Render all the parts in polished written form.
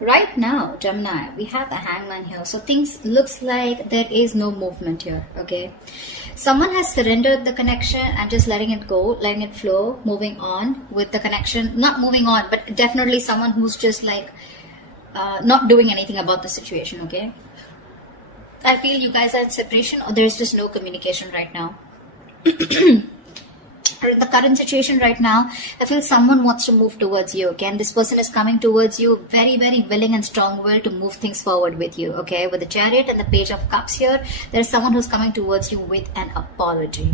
Right now, Gemini, we have the hangman here. So things looks like there is no movement here, okay? Someone has surrendered the connection and just letting it go, letting it flow, moving on with the connection. Not moving on, but definitely someone who's just like not doing anything about the situation, okay? I feel you guys are in separation or there's just no communication right now. The current situation right now, I feel someone wants to move towards you, okay? And this person is coming towards you very, very willing and strong-willed to move things forward with you, okay? With the Chariot and the Page of Cups here, there's someone who's coming towards you with an apology,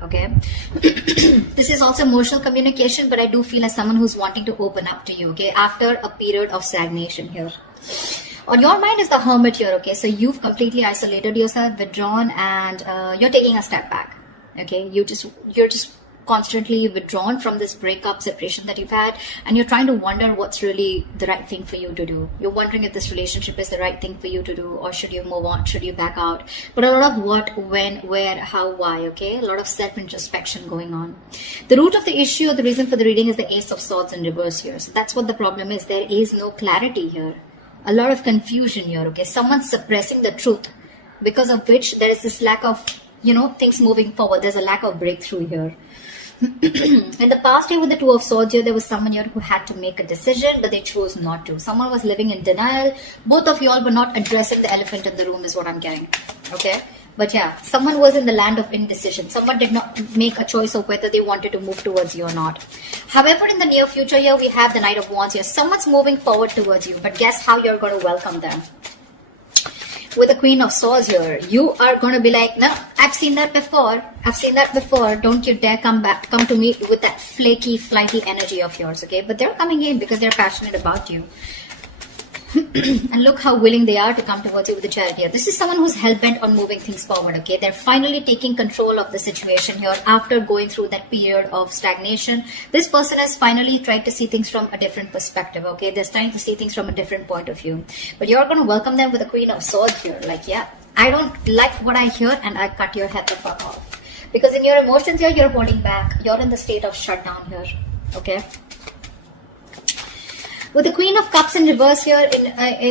okay? This is also emotional communication, but I do feel as someone who's wanting to open up to you, okay? After a period of stagnation here. On your mind is the Hermit here, okay? So you've completely isolated yourself, withdrawn, and you're taking a step back, okay? You're just constantly withdrawn from this breakup, separation that you've had, and you're trying to wonder what's really the right thing for you to do. You're wondering if this relationship is the right thing for you to do, or should you move on, should you back out? But a lot of what, when, where, how, why, okay? A lot of self-introspection going on. The root of the issue or the reason for the reading is the Ace of Swords in reverse here. So that's what the problem is. There is no clarity here. A lot of confusion here, okay? Someone's suppressing the truth, because of which there is this lack of, things moving forward. There's a lack of breakthrough here. In the past year with the Two of Swords here, there was someone here who had to make a decision, but they chose not to. Someone was living in denial. Both of you all were not addressing the elephant in the room is what I'm getting. Okay? But yeah, someone was in the land of indecision. Someone did not make a choice of whether they wanted to move towards you or not. However, in the near future here, we have the Knight of Wands here. Someone's moving forward towards you, but guess how you're going to welcome them? With the Queen of Swords here, you are going to be like, no, I've seen that before. I've seen that before. Don't you dare come to me with that flaky, flighty energy of yours, okay? But they're coming in because they're passionate about you. And look how willing they are to come towards you with the Chariot here. This is someone who's hell-bent on moving things forward, okay? They're finally taking control of the situation here after going through that period of stagnation. This person has finally tried to see things from a different perspective, okay? They're trying to see things from a different point of view. But you're going to welcome them with the Queen of Swords here. Like, yeah, I don't like what I hear and I cut your head the fuck off. Because in your emotions here, you're holding back. You're in the state of shutdown here, okay? With the Queen of Cups in reverse here,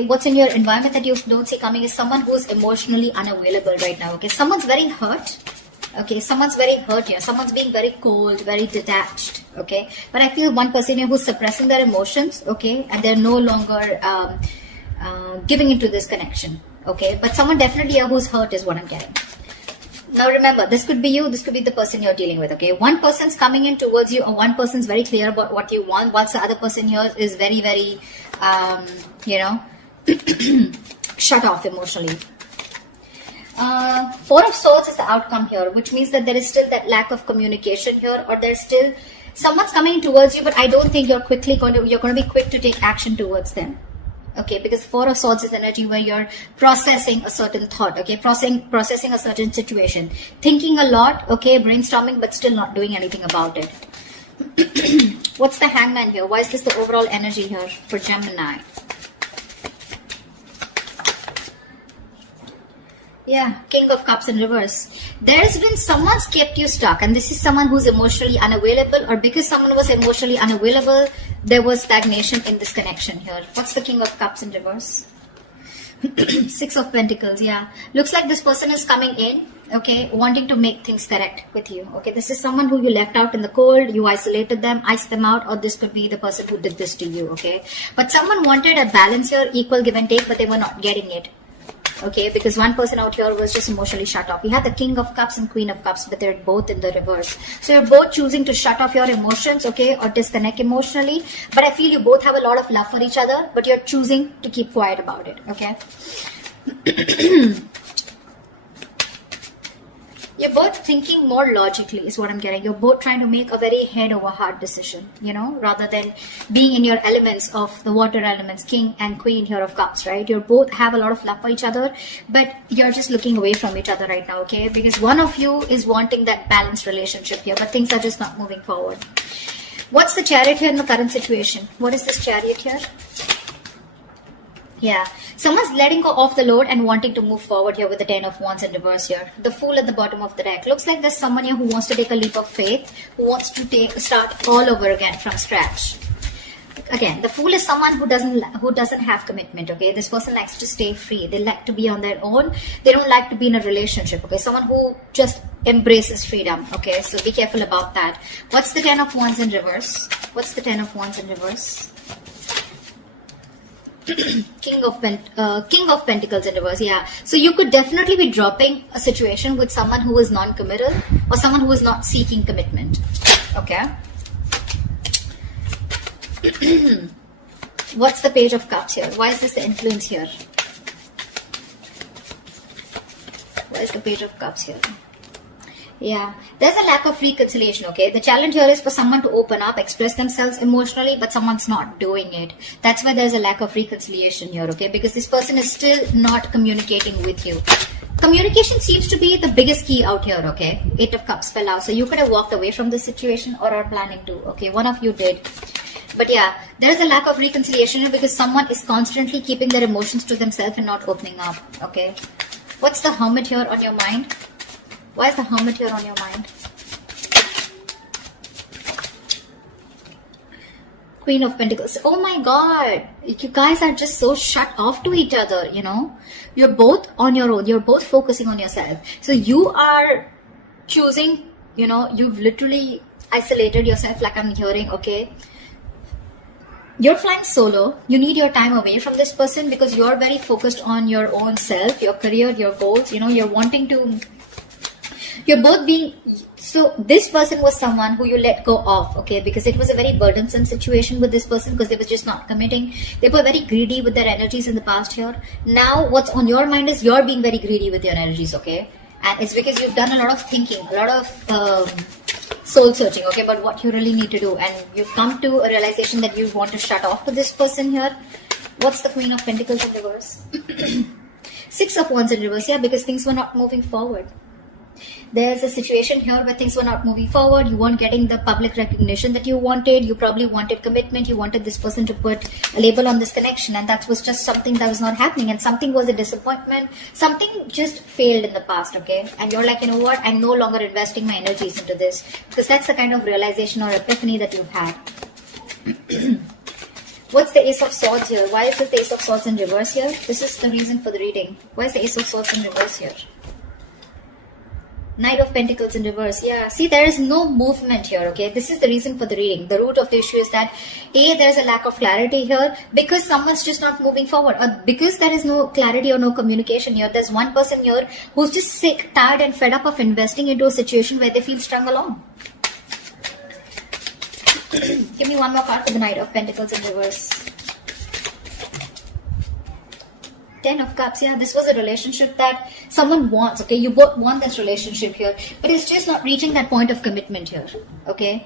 what's in your environment that you don't see coming is someone who's emotionally unavailable right now, okay? Someone's very hurt, okay? Someone's very hurt here. Someone's being very cold, very detached, okay? But I feel one person here who's suppressing their emotions, okay? And they're no longer giving into this connection, okay? But someone definitely here who's hurt is what I'm getting. Now remember, this could be you, this could be the person you're dealing with, okay? One person's coming in towards you, or one person's very clear about what you want, whilst the other person here is very, very, shut off emotionally. Four of Swords is the outcome here, which means that there is still that lack of communication here, or there's still, someone's coming towards you, but I don't think you're going to be quick to take action towards them. Okay, because Four of Swords is energy where you're processing a certain thought, okay, processing a certain situation, thinking a lot, okay, brainstorming, but still not doing anything about it. What's the Hangman here? Why is this the overall energy here for Gemini? Yeah, King of Cups in reverse. There's been someone's kept you stuck, and this is someone who's emotionally unavailable, or because someone was emotionally unavailable, there was stagnation in this connection here. What's the King of Cups in reverse? Six of Pentacles, yeah. Looks like this person is coming in, okay, wanting to make things correct with you. Okay, this is someone who you left out in the cold, you isolated them, iced them out, or this could be the person who did this to you, okay. But someone wanted a balance here, equal give and take, but they were not getting it. Okay, because one person out here was just emotionally shut off. We have the King of Cups and Queen of Cups, but they're both in the reverse. So you're both choosing to shut off your emotions, okay, or disconnect emotionally. But I feel you both have a lot of love for each other, but you're choosing to keep quiet about it, okay? You're both thinking more logically is what I'm getting. You're both trying to make a very head over heart decision, rather than being in your elements of the water elements, King and Queen here of Cups, right? You both have a lot of love for each other, but you're just looking away from each other right now, okay? Because one of you is wanting that balanced relationship here, but things are just not moving forward. What's the Chariot here in the current situation? What is this Chariot here? Yeah, someone's letting go of the load and wanting to move forward here with the Ten of Wands in reverse here. The Fool at the bottom of the deck. Looks like there's someone here who wants to take a leap of faith, who wants to start all over again from scratch. Again, the fool is someone who doesn't have commitment. Okay, this person likes to stay free. They like to be on their own. They don't like to be in a relationship. Okay, someone who just embraces freedom. Okay, so be careful about that. What's the 10 of wands in reverse? What's the 10 of wands in reverse? King of Pentacles in reverse. Yeah, so you could definitely be dropping a situation with someone who is non-committal or someone who is not seeking commitment. Okay. What's the Page of Cups here? Why is this the influence here? Why is the Page of Cups here? Yeah, there's a lack of reconciliation. Okay, the challenge here is for someone to open up, express themselves emotionally, but someone's not doing it. That's why there's a lack of reconciliation here. Okay, because this person is still not communicating with you. Communication seems to be the biggest key out here. Okay, 8 of Cups fell out, so you could have walked away from this situation or are planning to. Okay, one of you did. But yeah, there is a lack of reconciliation here because someone is constantly keeping their emotions to themselves and not opening up. Okay, what's the Hermit here on your mind? Why is the Hermit here on your mind? Queen of Pentacles. Oh my God. You guys are just so shut off to each other, you know. You're both on your own. You're both focusing on yourself. So you are choosing, you know, you've literally isolated yourself like I'm hearing, okay. You're flying solo. You need your time away from this person because you're very focused on your own self, your career, your goals. You know, you're wanting to... You're both being... So this person was someone who you let go of, okay? Because it was a very burdensome situation with this person because they were just not committing. They were very greedy with their energies in the past year. Now what's on your mind is you're being very greedy with your energies, okay? And it's because you've done a lot of thinking, a lot of soul searching, okay? But what you really need to do. And you've come to a realization that you want to shut off to this person here. What's the Queen of Pentacles in reverse? 6 of Wands in reverse, yeah, because things were not moving forward. There's a situation here where things were not moving forward. You weren't getting the public recognition that you wanted. You probably wanted commitment. You wanted this person to put a label on this connection, and that was just something that was not happening, and something was a disappointment. Something just failed in the past, okay? And you're like, you know what? I'm no longer investing my energies into this because that's the kind of realization or epiphany that you've had. What's the Ace of Swords here? Why is this the Ace of Swords in reverse here? This is the reason for the reading. Why is the Ace of Swords in reverse here? Knight of Pentacles in reverse. Yeah, see, there is no movement here, okay? This is the reason for the reading. The root of the issue is that there's a lack of clarity here because someone's just not moving forward, or because there is no clarity or no communication here. There's one person here who's just sick, tired and fed up of investing into a situation where they feel strung along. Give me one more card for the Knight of Pentacles in reverse. 10 of Cups. Yeah, this was a relationship that someone wants, okay? You both want this relationship here, but it's just not reaching that point of commitment here, okay?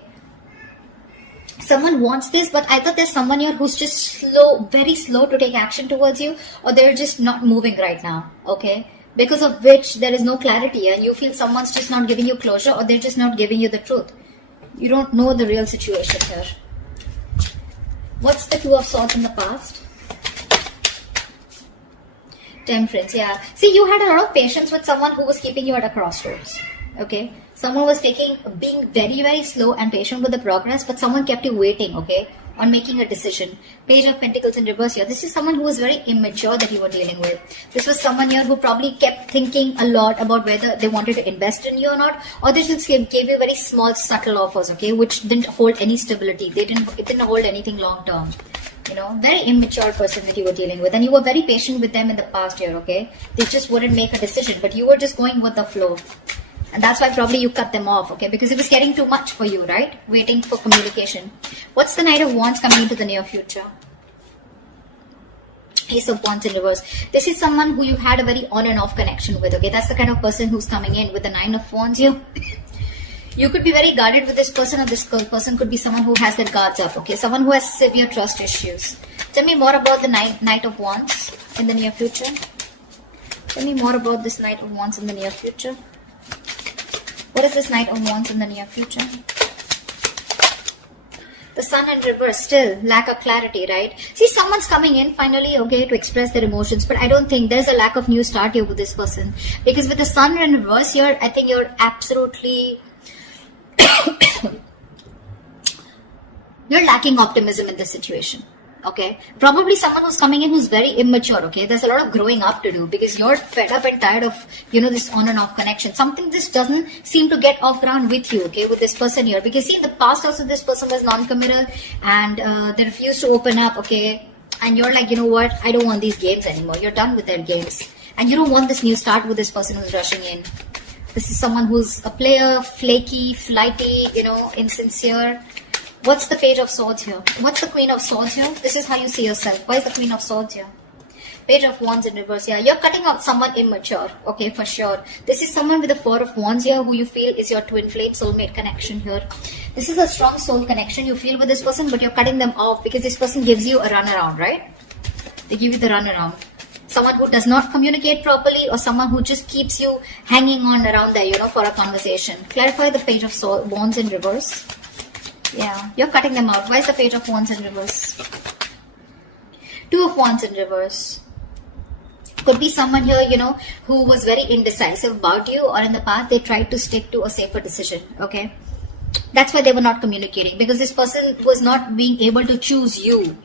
Someone wants this, but either there's someone here who's just slow, very slow to take action towards you, or they're just not moving right now, okay? Because of which there is no clarity and you feel someone's just not giving you closure, or they're just not giving you the truth. You don't know the real situation here. What's the Two of Swords in the past? Temperance, yeah. See, you had a lot of patience with someone who was keeping you at a crossroads, okay? Someone was being very, very slow and patient with the progress, but someone kept you waiting, okay, on making a decision. Page of Pentacles in reverse here. This is someone who was very immature that you were dealing with. This was someone here who probably kept thinking a lot about whether they wanted to invest in you or not, or they just gave you very small, subtle offers, okay, which didn't hold any stability. It didn't hold anything long term. You know, very immature person that you were dealing with, and you were very patient with them in the past year, okay? They just wouldn't make a decision, but you were just going with the flow. And that's why probably you cut them off, okay? Because it was getting too much for you, right? Waiting for communication. What's the Knight of Wands coming into the near future? Ace of Wands in reverse. This is someone who you had a very on and off connection with, okay? That's the kind of person who's coming in with the 9 of Wands here. You could be very guarded with this person, or this person could be someone who has their guards up, okay? Someone who has severe trust issues. Tell me more about the Knight of Wands in the near future. Tell me more about this Knight of Wands in the near future. What is this Knight of Wands in the near future? The Sun in reverse, still lack of clarity, right? See, someone's coming in finally, okay, to express their emotions, but I don't think there's a lack of new start here with this person. Because with the Sun in reverse here, I think you're absolutely... You're lacking optimism in this situation. Okay, probably someone who's coming in who's very immature. Okay, there's a lot of growing up to do because you're fed up and tired of, this on and off connection. Something just doesn't seem to get off ground with you. Okay, with this person here, because see, in the past also this person was non-committal and they refused to open up. Okay, and you're like, you know what, I don't want these games anymore. You're done with their games and you don't want this new start with this person who's rushing in. This is someone who's a player, flaky, flighty, insincere. What's the Page of Swords here? What's the Queen of Swords here? This is how you see yourself. Why is the Queen of Swords here? Page of Wands in reverse. Yeah, you're cutting out someone immature. Okay, for sure. This is someone with the Four of Wands here who you feel is your twin flame soulmate connection here. This is a strong soul connection you feel with this person, but you're cutting them off because this person gives you a runaround, right? They give you the runaround. Someone who does not communicate properly or someone who just keeps you hanging on around there, for a conversation. Clarify the Page of Wands in reverse. Yeah, you're cutting them out. Why is the Page of Wands in reverse? Two of Wands in reverse. Could be someone here, who was very indecisive about you, or in the past they tried to stick to a safer decision. Okay, that's why they were not communicating, because this person was not being able to choose you.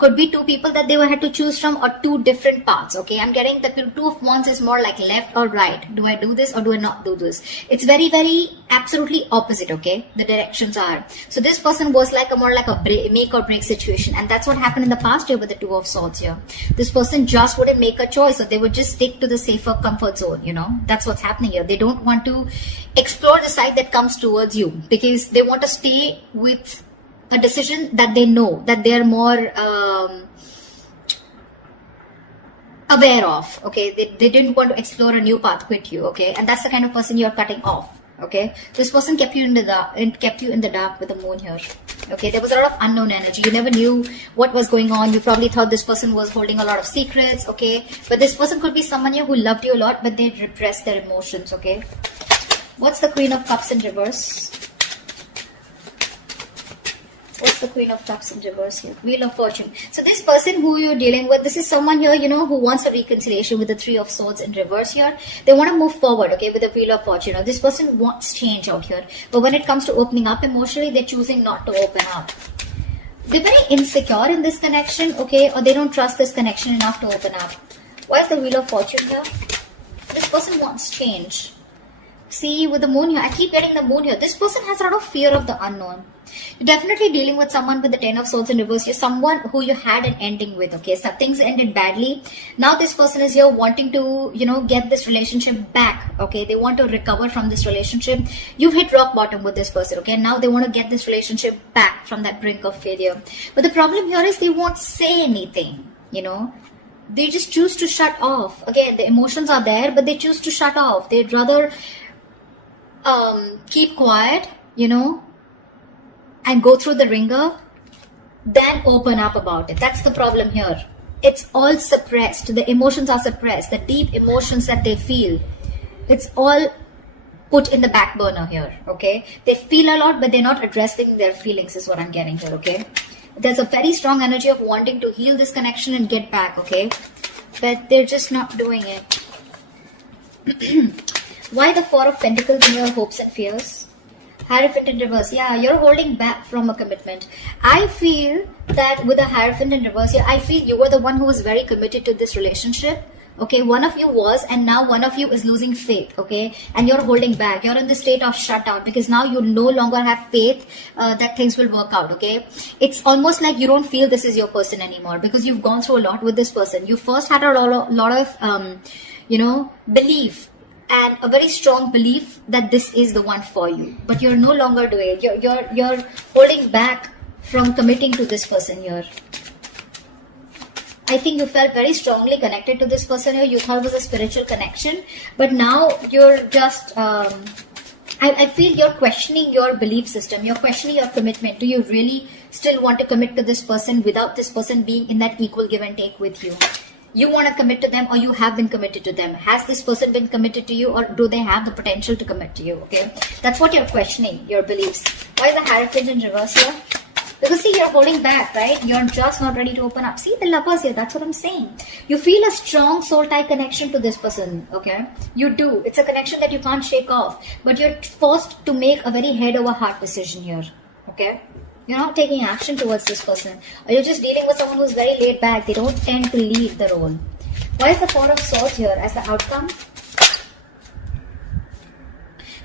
Could be two people that they had to choose from, or two different paths. Okay, I'm getting the Two of Wands is more like left or right. Do I do this or do I not do this? It's very, very absolutely opposite. Okay, the directions are. So this person was like more like a make or break situation, and that's what happened in the past year with the Two of Swords here. This person just wouldn't make a choice, so they would just stick to the safer comfort zone. That's what's happening here. They don't want to explore the side that comes towards you, because they want to stay with a decision that they know, that they're more aware of. Okay, they didn't want to explore a new path with you. Okay, and that's the kind of person you're cutting off. Okay, this person kept you in the dark and kept you in the dark with the moon here. Okay, there was a lot of unknown energy. You never knew what was going on. You probably thought this person was holding a lot of secrets. Okay, but this person could be someone here who loved you a lot, but they repressed their emotions. Okay, what's the Queen of Cups in reverse? What's the Queen of Cups in reverse here? Wheel of Fortune. So this person who you're dealing with, this is someone here, who wants a reconciliation with the Three of Swords in reverse here. They want to move forward, okay, with the Wheel of Fortune. This person wants change out here. But when it comes to opening up emotionally, they're choosing not to open up. They're very insecure in this connection, okay, or they don't trust this connection enough to open up. Why is the Wheel of Fortune here? This person wants change. See, with the moon here, I keep getting the moon here. This person has a lot of fear of the unknown. You're definitely dealing with someone with the Ten of Swords in reverse. You're someone who you had an ending with, okay? So things ended badly. Now this person is here wanting to, get this relationship back, okay? They want to recover from this relationship. You've hit rock bottom with this person, okay? Now they want to get this relationship back from that brink of failure. But the problem here is they won't say anything, They just choose to shut off. Again, the emotions are there, but they choose to shut off. They'd rather keep quiet, and go through the ringer, then open up about it. That's the problem here. It's all suppressed. The emotions are suppressed. The deep emotions that they feel, it's all put in the back burner here, okay? They feel a lot, but they're not addressing their feelings is what I'm getting here, okay? There's a very strong energy of wanting to heal this connection and get back, okay? But they're just not doing it. Why the Four of Pentacles in your hopes and fears? Hierophant in reverse. Yeah, you're holding back from a commitment. I feel that with the Hierophant in reverse here, I feel you were the one who was very committed to this relationship. Okay, one of you was, and now one of you is losing faith, okay? And you're holding back. You're in the state of shutdown because now you no longer have faith that things will work out, okay? It's almost like you don't feel this is your person anymore because you've gone through a lot with this person. You first had a lot of belief, and a very strong belief that this is the one for you, but you're no longer doing it. You're holding back from committing to this person here. I think you felt very strongly connected to this person here. You thought it was a spiritual connection, but now you're just I feel you're questioning your belief system. You're questioning your commitment. Do you really still want to commit to this person without this person being in that equal give and take with you? You want to commit to them, or you have been committed to them? Has this person been committed to you, or do they have the potential to commit to you? Okay, that's what you're questioning, your beliefs. Why is the Hierophant in reverse here? Because see, you're holding back, right? You're just not ready to open up. See, the Lovers here, that's what I'm saying. You feel a strong soul tie connection to this person, okay? You do. It's a connection that you can't shake off. But you're forced to make a very head over heart decision here, okay? You're not taking action towards this person. Or you're just dealing with someone who's very laid back. They don't tend to lead the role. Why is the Four of Swords here as the outcome?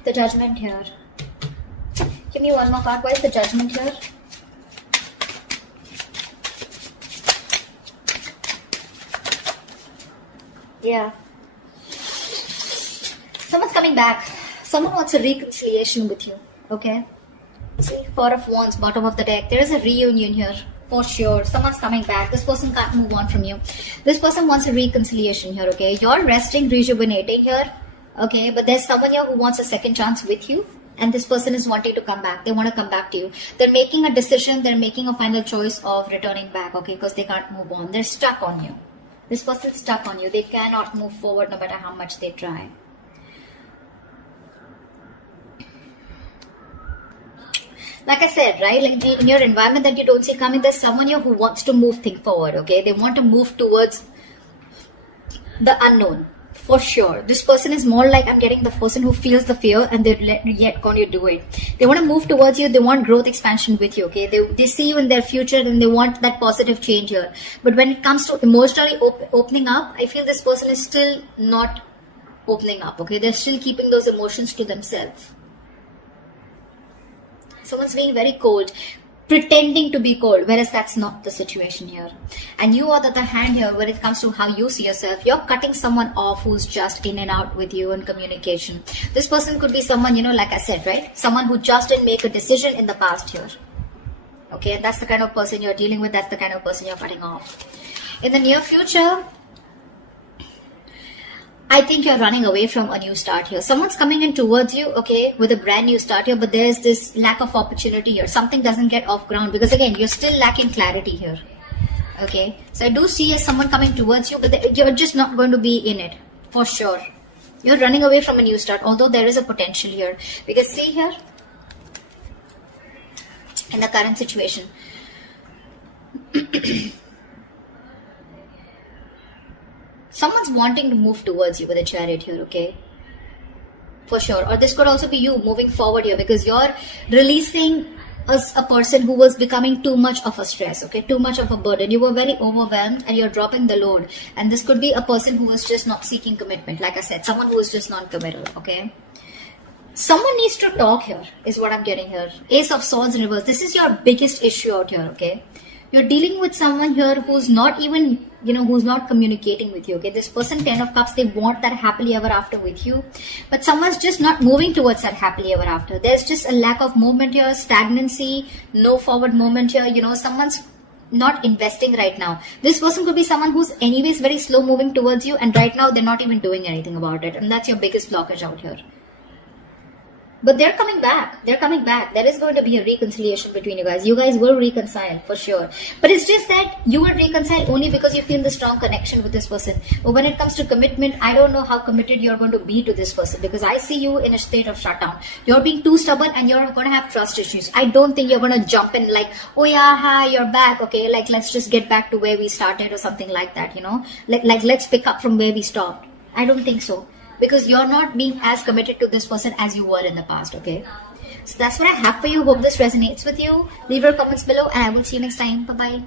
The Judgment here. Give me one more card. Why is the Judgment here? Yeah. Someone's coming back. Someone wants a reconciliation with you. Okay? See, Four of Wands, bottom of the deck. There is a reunion here. For sure. Someone's coming back. This person can't move on from you. This person wants a reconciliation here. Okay? You're resting, rejuvenating here. Okay? But there's someone here who wants a second chance with you. And this person is wanting to come back. They want to come back to you. They're making a decision. They're making a final choice of returning back. Okay? Because they can't move on. They're stuck on you. This person's stuck on you. They cannot move forward no matter how much they try. Like I said, right, like in your environment that you don't see coming, there's someone here who wants to move things forward, okay? They want to move towards the unknown, for sure. This person is more like, I'm getting the person who feels the fear and they're yet going to do it. They want to move towards you. They want growth, expansion with you, okay? They see you in their future and they want that positive change here. But when it comes to emotionally opening up, I feel this person is still not opening up, okay? They're still keeping those emotions to themselves. Someone's being very cold, pretending to be cold, whereas that's not the situation here. And you, on the other hand here, when it comes to how you see yourself, you're cutting someone off who's just in and out with you in communication. This person could be someone, you know, like I said, right? Someone who just didn't make a decision in the past here. Okay, and that's the kind of person you're dealing with. That's the kind of person you're cutting off. In the near future, I think you're running away from a new start here. Someone's coming in towards you, okay, with a brand new start here, but there's this lack of opportunity here. Something doesn't get off ground because, again, you're still lacking clarity here, okay? So I do see someone coming towards you, but you're just not going to be in it, for sure. You're running away from a new start, although there is a potential here. Because see here, in the current situation, someone's wanting to move towards you with a Chariot here, okay? For sure. Or this could also be you moving forward here because you're releasing a person who was becoming too much of a stress, okay? Too much of a burden. You were very overwhelmed and you're dropping the load. And this could be a person who was just not seeking commitment. Like I said, someone who is just non-committal, okay? Someone needs to talk here, is what I'm getting here. Ace of Swords in reverse. This is your biggest issue out here, okay? You're dealing with someone here who's not even, you know, who's not communicating with you, okay? This person, 10 of Cups, they want that happily ever after with you. But someone's just not moving towards that happily ever after. There's just a lack of movement here, stagnancy, no forward movement here. You know, someone's not investing right now. This person could be someone who's anyways very slow moving towards you. And right now, they're not even doing anything about it. And that's your biggest blockage out here. But they're coming back. They're coming back. There is going to be a reconciliation between you guys. You guys will reconcile for sure. But it's just that you will reconcile only because you feel the strong connection with this person. But when it comes to commitment, I don't know how committed you're going to be to this person because I see you in a state of shutdown. You're being too stubborn and you're going to have trust issues. I don't think you're going to jump in like, oh yeah, hi, you're back. Okay, like let's just get back to where we started or something like that, you know. Like let's pick up from where we stopped. I don't think so. Because you're not being as committed to this person as you were in the past, okay? So that's what I have for you. Hope this resonates with you. Leave your comments below and I will see you next time. Bye-bye.